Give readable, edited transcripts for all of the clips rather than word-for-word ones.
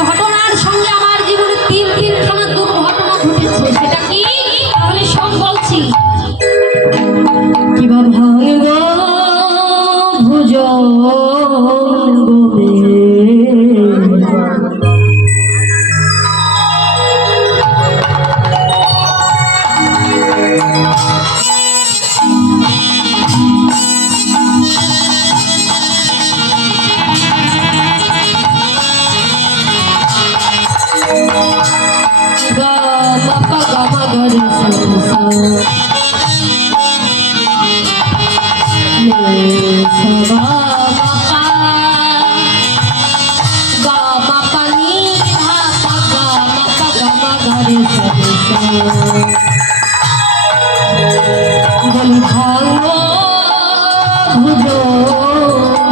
ঘটনার সঙ্গে আমার জীবনে তিনখানা দুর্ঘটনা ঘটেছে। সেটা কি? তাহলে সব বলছি। কিবা ভাঙব ভুজঙ্গমে বলি ভাঙব ভুজঙ্গমে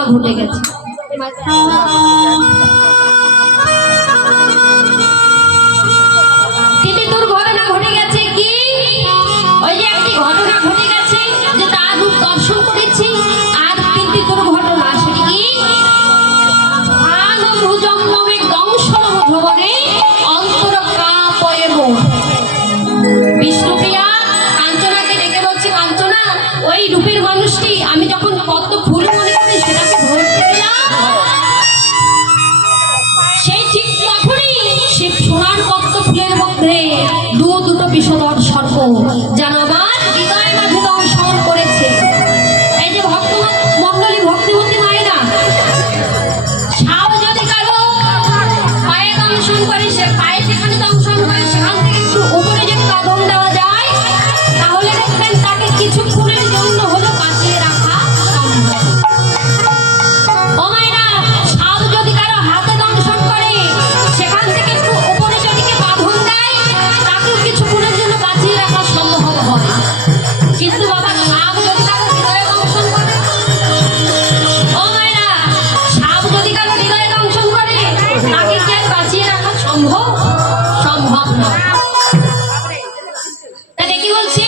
দুর্ঘটনা ঘটে গেছে। কিন্তু দুর্ঘটনা ঘটে গেছে কি, ওই যে একটি ঘটনা ঘটে গেছে যে তার রূপ দর্শন করেছি, আর তিনটি দুর্ঘটনা, সেটি কি ভুজঙ্গমে দংশন ভ্রমণে অন্তর কাপয়ে মোর। বিষ্ণুপ্রিয়া কাঞ্চনাকে ডেকে বলছে, কাঞ্চনা ওই রূপের মানুষটি আমি যখন পদ্ম ফুল মনে করি সেটাকে ধরতে গেলাম, সেই ঠিক তখনই সে সোনার পদ্ম ফুলের মধ্যে দুটো বিষধর সর্প যেন আমার হৃদয়ের মাঝে দংশন করেছে। এই যে ভক্ত মন্ডলী, ভক্তিবতী মায়েরা, সাপ যদি কারো পায়ে দংশন করে, সে পায়ে যেখানে দংশন করে সেখান থেকে একটু উপরে যদি বাঁধন দেওয়া যায়, তাহলে দেখবেন তাকে কিছুক্ষণের জন্য হলো বাঁচিয়ে রাখা সম্ভব। ও মায়েরা, সাপ যদি কারো হাতে দংশন করে, সেখান থেকে একটু উপরে যদি বাঁধন দেয়, তাকেও কিছুক্ষণের জন্য বাঁচিয়ে রাখা সম্ভব হয়। কিন্তু বাবা, সাপ যদি কারো হৃদয়ে দংশন করে, ও মায়েরা, সাপ যদি কারো হৃদয়ে দংশন করে, তাকে কি আর বাঁচিয়ে রাখা সম্ভব? সম্ভব নয়। তা ডেকে বলছি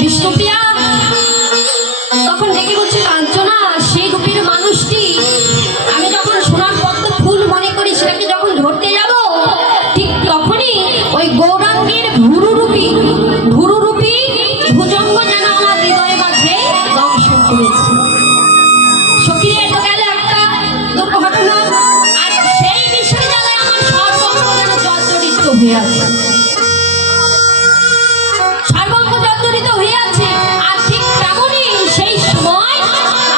বিষ্ণুপ্রিয়া, তখন ডেকে বলছি কাঞ্চনা, সেই রূপের মানুষটি আমি যখন সোনার পদ্ম ফুল মনে করি সেটাকে যখন ধরতে যাব, ঠিক তখনই ওই গৌরাঙ্গের ভুরুরূপী ভুজঙ্গ যেন আমার হৃদয়ের মাঝে দংশন করেছে। সখীরে, তো গেল একটা দুর্ঘটনা, আর সেই বিষয় জ্বালায় আমার সর্বঙ্গ যেন জর্জরিত হয়ে আছে, সর্বঙ্গ জর্জরিত হয়ে আছে। আর ঠিক তেমনই সেই সময়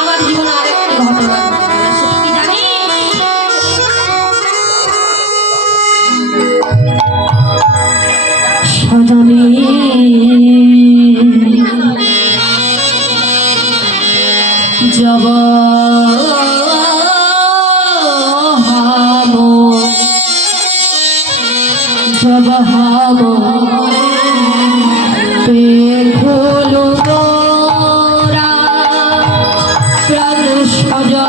আমার জীবনে আরেকটি ঘটনা ঘটে গেল। সেটা কি জানিস? সজনে জব হামো পেখোলো গোরা প্রাণ সজনে,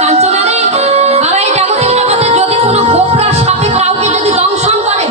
কাঞ্চনা রে, বাবা, এই জাগতিক জগতে যদি কোনো কোবরা সাপে কাউকে যদি দংশন করে,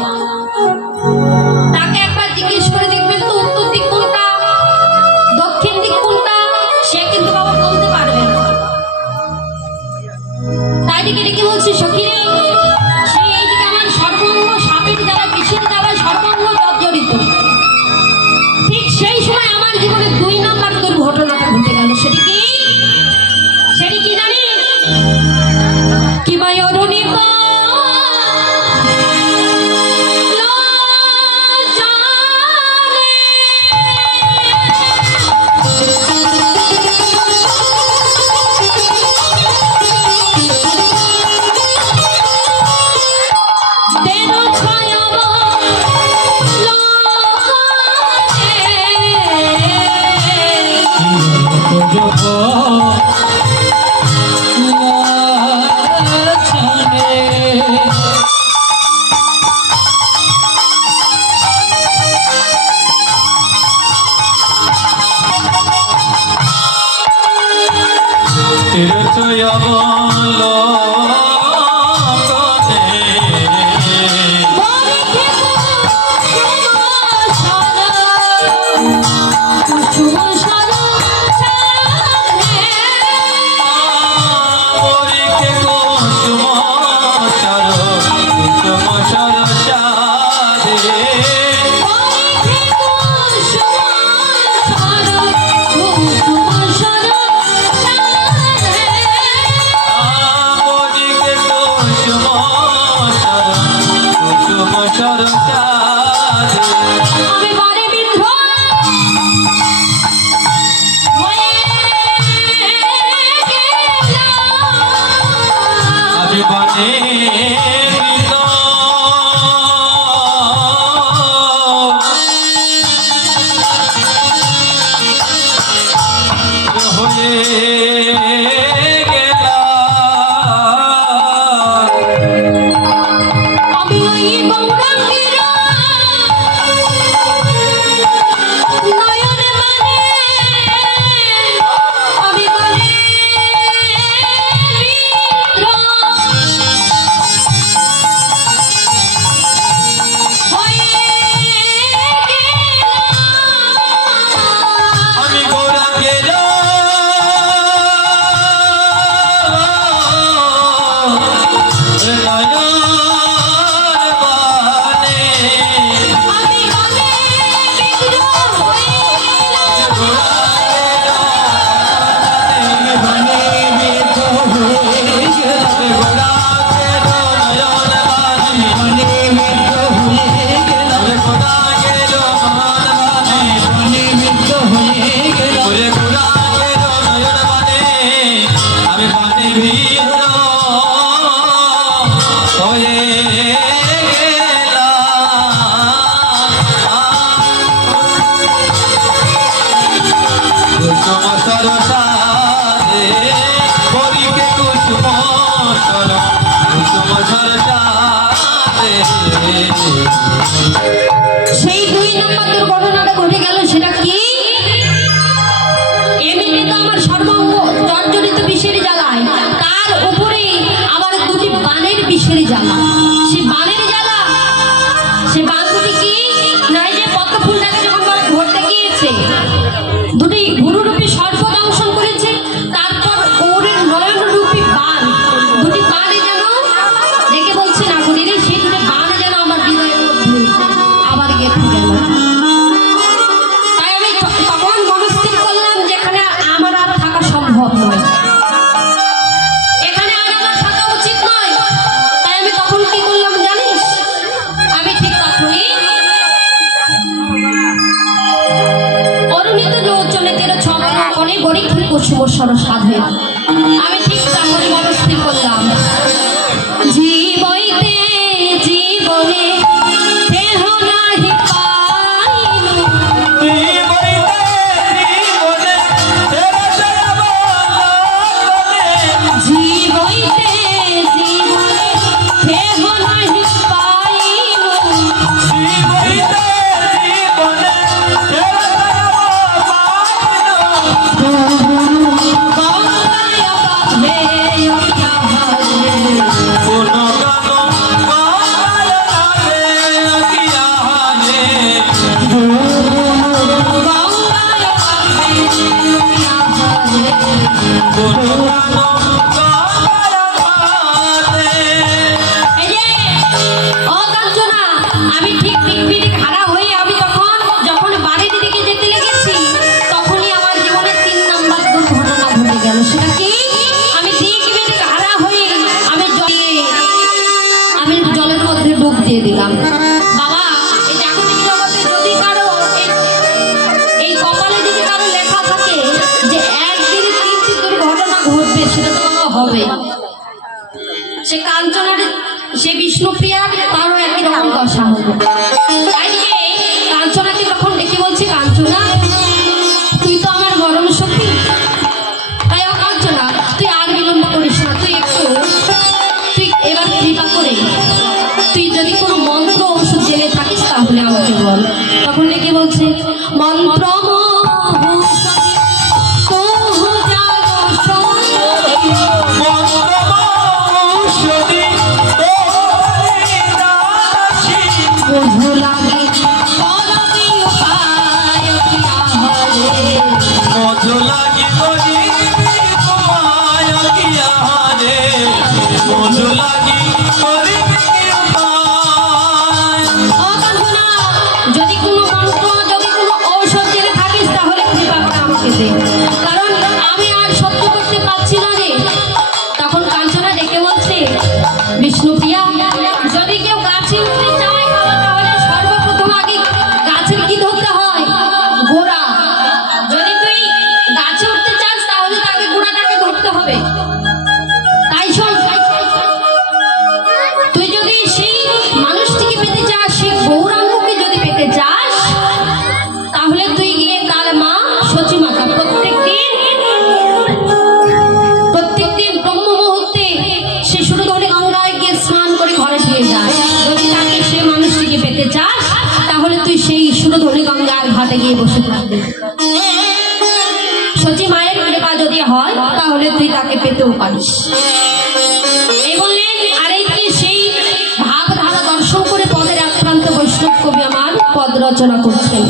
সেই 2 নম্বর দুর্ঘটনাটা ঘটে গেল, সেটা কি? এমনিতে তো আমার সর্বাঙ্গ জর্জরিত বিষের জ্বালায়, তার উপরে আবার 2টি বানের বিষের জ্বালা। সেই বানের জ্বালা, সে বান দুটি কি নাই যে পদ্ম ফুলটাকে যখন ধরতে গিয়েছে 2টি গুরুরূপী সর্প দংশন করেছে, তারপর ওর নয়নরূপী বান, 2টি বানে যেন দেখে বলছে না করি রে, সেই 2টি বানে যেন আমার হৃদয়ের মধ্যে আবার গেঁথে গেল। তাই আমি তখন মনস্থির করলাম যেখানে আমার আর থাকা সম্ভব নয়, এখানে আর আমার থাকা উচিত নয়। তাই আমি তখন কি করলাম জানিস? আমি ঠিক তখনই অরুণিত লোচনে তেরো ছবনে গরিক্ষী কুসুম সাধে আমি ঠিক তখনই মনস্থির করলাম, জীবইতে জীবনে দেহ নাহি পাইনু, জীবইতে জীবনে দেহ নাহি পাইনু, গঙ্গায় বাঁধে উঠা ভালে, গঙ্গায় বাঁধে উঠা ভালে। এই যে ও কাঞ্চনা, আমি ঠিক পিকপিক হারা হয়ে আমি যখন বাড়ির দিকে যেতে লেগেছি, তখনই আমার জীবনে 3 নম্বর দুর্ঘটনা ঘটে গেল। সেটা কি? আমি দিক হারা হয়ে আমি জলের মধ্যে ডুব দিয়ে দিলাম। বাবা, এই জাগতিক জগতে যদি কারো এই কপালে যদি কারো লেখা থাকে যে একদিনে 3টি দুর্ঘটনা ঘটবে, সেটা তো আমার হবে। সে কাঞ্চনার, সে বিষ্ণুপ্রিয়ার, তারও একই রকম দশা হবে। আজকে কাঞ্চনাকে তখন ডেকে বলছি, কাঞ্চনা তুই তো আমার মরণ শক্তি, বল। তখন কি বলছে, মন্ত্র মহৌষধি তোহু জানো সঙ্গী। বুঝু লাগে পরমী উপায় কি আহারে। যদি কোনো মন্ত্র, যদি কোনো ঔষধ জেনে থাকিস তাহলে কৃপাটা আমাকে দে, কারণ আমি আর সহ্য করতে পারছি না রে। তখন কাঞ্চনা ডেকে বলছে, বিষ্ণুপ্রিয়া, যদি কেউ গাছে উঠতে চায় তাহলে সর্বপ্রথম আগে গাছের কি ধরতে হয়? গোড়া। যদি তুই গাছে উঠতে চাস তাহলে তাকে গোড়াটাকে ধরতে হবে। তাই শোন, তুই যদি সেই মানুষটিকে পেতে চাস, সেই গৌরাঙ্গকে যদি পেতে চাস, তাহলে তুই গিয়ে তার মা সচী মাতা প্রত্যেকদিন ব্রহ্ম মুহূর্তে সে সুরধনী গঙ্গায় গিয়ে স্নান করে ঘরে ফিরে যায়। যদি তাকে সেই মানুষটিকে পেতে চাস তাহলে তুই সেই সুরধনী গঙ্গার ঘাটে গিয়ে বসে থাকবি। সচী মায়ের কৃপা যদি হয় তাহলে তুই তাকে পেতেও পারিস। এই বললেন, আর এইদিকে সেই ভাবধারা দর্শন করে পদের আক্রান্ত বৈষ্ণব কবি আমার পদ রচনা করছেন।